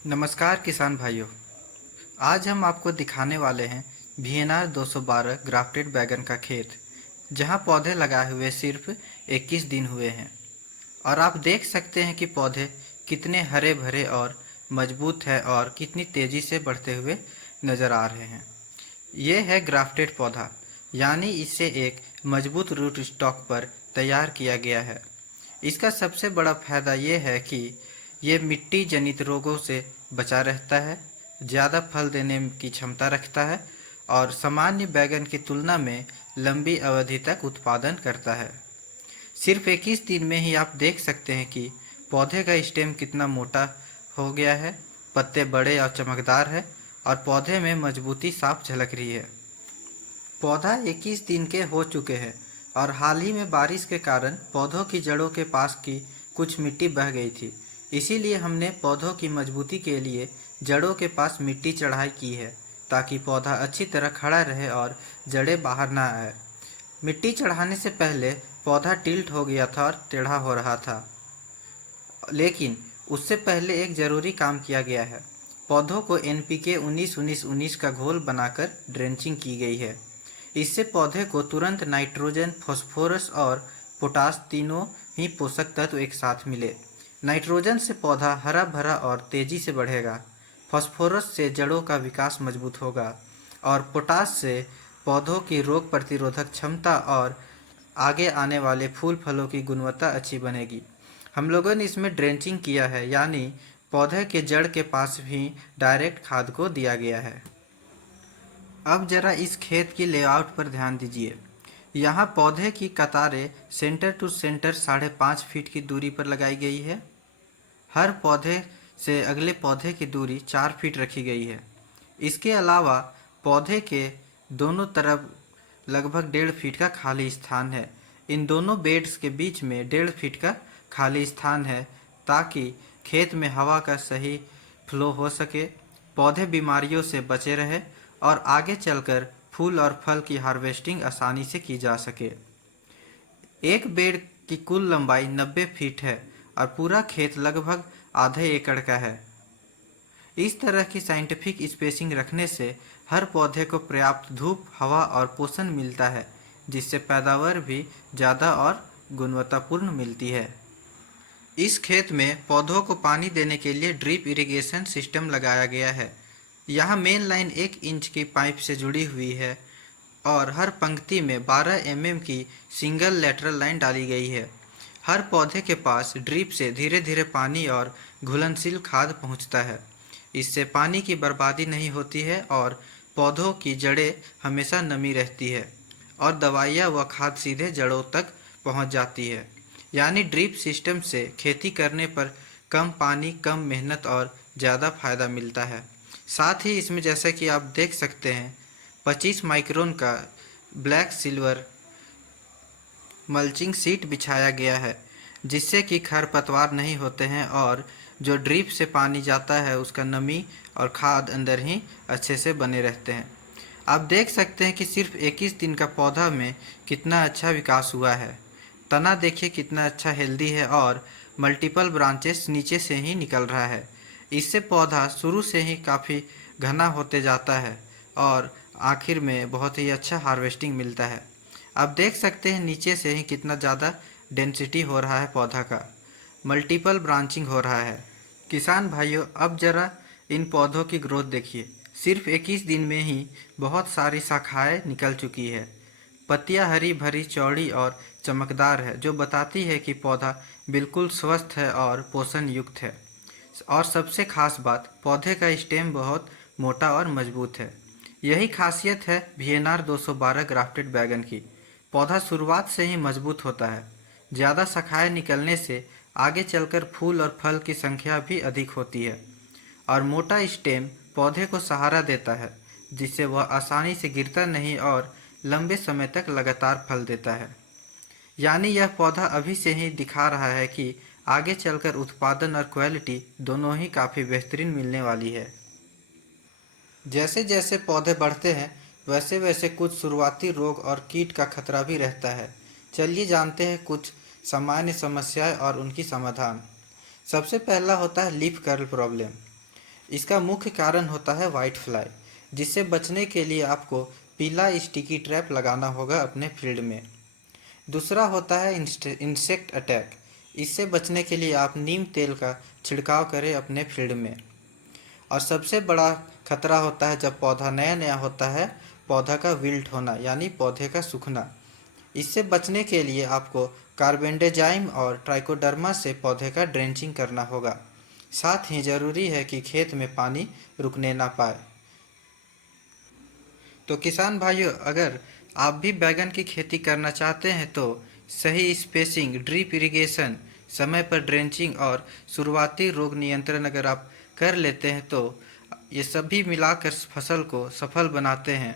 नमस्कार किसान भाइयों। आज हम आपको दिखाने वाले हैं VNR 212 ग्राफ्टेड बैगन का खेत, जहां पौधे लगाए हुए सिर्फ 21 दिन हुए हैं और आप देख सकते हैं कि पौधे कितने हरे भरे और मजबूत है और कितनी तेज़ी से बढ़ते हुए नज़र आ रहे हैं। ये है ग्राफ्टेड पौधा, यानी इसे एक मजबूत रूट स्टॉक पर तैयार किया गया है। इसका सबसे बड़ा फायदा ये है कि ये मिट्टी जनित रोगों से बचा रहता है, ज़्यादा फल देने की क्षमता रखता है और सामान्य बैगन की तुलना में लंबी अवधि तक उत्पादन करता है। सिर्फ 21 दिन में ही आप देख सकते हैं कि पौधे का स्टेम कितना मोटा हो गया है, पत्ते बड़े और चमकदार है और पौधे में मजबूती साफ झलक रही है। पौधा 21 दिन के हो चुके हैं और हाल ही में बारिश के कारण पौधों की जड़ों के पास की कुछ मिट्टी बह गई थी। इसीलिए हमने पौधों की मजबूती के लिए जड़ों के पास मिट्टी चढ़ाई की है, ताकि पौधा अच्छी तरह खड़ा रहे और जड़ें बाहर ना आए। मिट्टी चढ़ाने से पहले पौधा टिल्ट हो गया था और टेढ़ा हो रहा था, लेकिन उससे पहले एक ज़रूरी काम किया गया है। पौधों को NPK 19-19-19 का घोल बनाकर ड्रेंचिंग की गई है। इससे पौधे को तुरंत नाइट्रोजन, फॉस्फोरस और पोटास तीनों ही पोषक तत्व एक साथ मिले। नाइट्रोजन से पौधा हरा भरा और तेज़ी से बढ़ेगा, फॉस्फोरस से जड़ों का विकास मजबूत होगा और पोटास से पौधों की रोग प्रतिरोधक क्षमता और आगे आने वाले फूल फलों की गुणवत्ता अच्छी बनेगी। हम लोगों ने इसमें ड्रेंचिंग किया है, यानी पौधे के जड़ के पास भी डायरेक्ट खाद को दिया गया है। अब जरा इस खेत की लेआउट पर ध्यान दीजिए। यहाँ पौधे की कतारें सेंटर टू सेंटर 5.5 फीट की दूरी पर लगाई गई है। हर पौधे से अगले पौधे की दूरी 4 फीट रखी गई है। इसके अलावा पौधे के दोनों तरफ लगभग 1.5 फीट का खाली स्थान है। इन दोनों बेड्स के बीच में 1.5 फीट का खाली स्थान है, ताकि खेत में हवा का सही फ्लो हो सके, पौधे बीमारियों से बचे रहे और आगे चलकर फूल और फल की हार्वेस्टिंग आसानी से की जा सके। एक बेड की कुल लंबाई 90 फीट है और पूरा खेत लगभग आधे एकड़ का है। इस तरह की साइंटिफिक स्पेसिंग रखने से हर पौधे को पर्याप्त धूप, हवा और पोषण मिलता है, जिससे पैदावार भी ज़्यादा और गुणवत्तापूर्ण मिलती है। इस खेत में पौधों को पानी देने के लिए ड्रिप इरिगेशन सिस्टम लगाया गया है। यहाँ मेन लाइन 1 इंच की पाइप से जुड़ी हुई है और हर पंक्ति में 12 mm की सिंगल लेटरल लाइन डाली गई है। हर पौधे के पास ड्रिप से धीरे धीरे पानी और घुलनशील खाद पहुँचता है। इससे पानी की बर्बादी नहीं होती है और पौधों की जड़ें हमेशा नमी रहती है और दवाइयाँ व खाद सीधे जड़ों तक पहुँच जाती है। यानी ड्रिप सिस्टम से खेती करने पर कम पानी, कम मेहनत और ज़्यादा फायदा मिलता है। साथ ही इसमें जैसा कि आप देख सकते हैं 25 माइक्रोन का ब्लैक सिल्वर मल्चिंग सीट बिछाया गया है, जिससे कि खरपतवार नहीं होते हैं और जो ड्रिप से पानी जाता है उसका नमी और खाद अंदर ही अच्छे से बने रहते हैं। आप देख सकते हैं कि सिर्फ 21 दिन का पौधा में कितना अच्छा विकास हुआ है। तना देखिए कितना अच्छा हेल्दी है और मल्टीपल ब्रांचेस नीचे से ही निकल रहा है। इससे पौधा शुरू से ही काफ़ी घना होते जाता है और आखिर में बहुत ही अच्छा हार्वेस्टिंग मिलता है। आप देख सकते हैं नीचे से ही कितना ज़्यादा डेंसिटी हो रहा है पौधा का, मल्टीपल ब्रांचिंग हो रहा है। किसान भाइयों, अब ज़रा इन पौधों की ग्रोथ देखिए। सिर्फ 21 दिन में ही बहुत सारी शाखाएं निकल चुकी है। पत्तियां हरी भरी, चौड़ी और चमकदार है, जो बताती है कि पौधा बिल्कुल स्वस्थ है और पोषण युक्त है। और सबसे खास बात, पौधे का स्टेम बहुत मोटा और मजबूत है। यही खासियत है VNR 212 ग्राफ्टेड बैगन की। पौधा शुरुआत से ही मजबूत होता है। ज़्यादा शाखाएं निकलने से आगे चलकर फूल और फल की संख्या भी अधिक होती है और मोटा स्टेम पौधे को सहारा देता है, जिससे वह आसानी से गिरता नहीं और लंबे समय तक लगातार फल देता है। यानी यह पौधा अभी से ही दिखा रहा है कि आगे चलकर उत्पादन और क्वालिटी दोनों ही काफ़ी बेहतरीन मिलने वाली है। जैसे जैसे पौधे बढ़ते हैं वैसे वैसे कुछ शुरुआती रोग और कीट का खतरा भी रहता है। चलिए जानते हैं कुछ सामान्य समस्याएं और उनकी समाधान। सबसे पहला होता है लीफ कर्ल प्रॉब्लम। इसका मुख्य कारण होता है वाइट फ्लाई, जिससे बचने के लिए आपको पीला स्टिकी ट्रैप लगाना होगा अपने फील्ड में। दूसरा होता है इंसेक्ट अटैक। इससे बचने के लिए आप नीम तेल का छिड़काव करें अपने फील्ड में। और सबसे बड़ा खतरा होता है जब पौधा नया नया होता है, पौधा का विल्ट होना यानी पौधे का सूखना। इससे बचने के लिए आपको कार्बेंडेजाइम और ट्राइकोडर्मा से पौधे का ड्रेंचिंग करना होगा। साथ ही ज़रूरी है कि खेत में पानी रुकने ना पाए। तो किसान भाइयों, अगर आप भी बैगन की खेती करना चाहते हैं तो सही स्पेसिंग, ड्रिप इरिगेशन, समय पर ड्रेंचिंग और शुरुआती रोग नियंत्रण अगर आप कर लेते हैं तो ये सभी मिलाकर फसल को सफल बनाते हैं।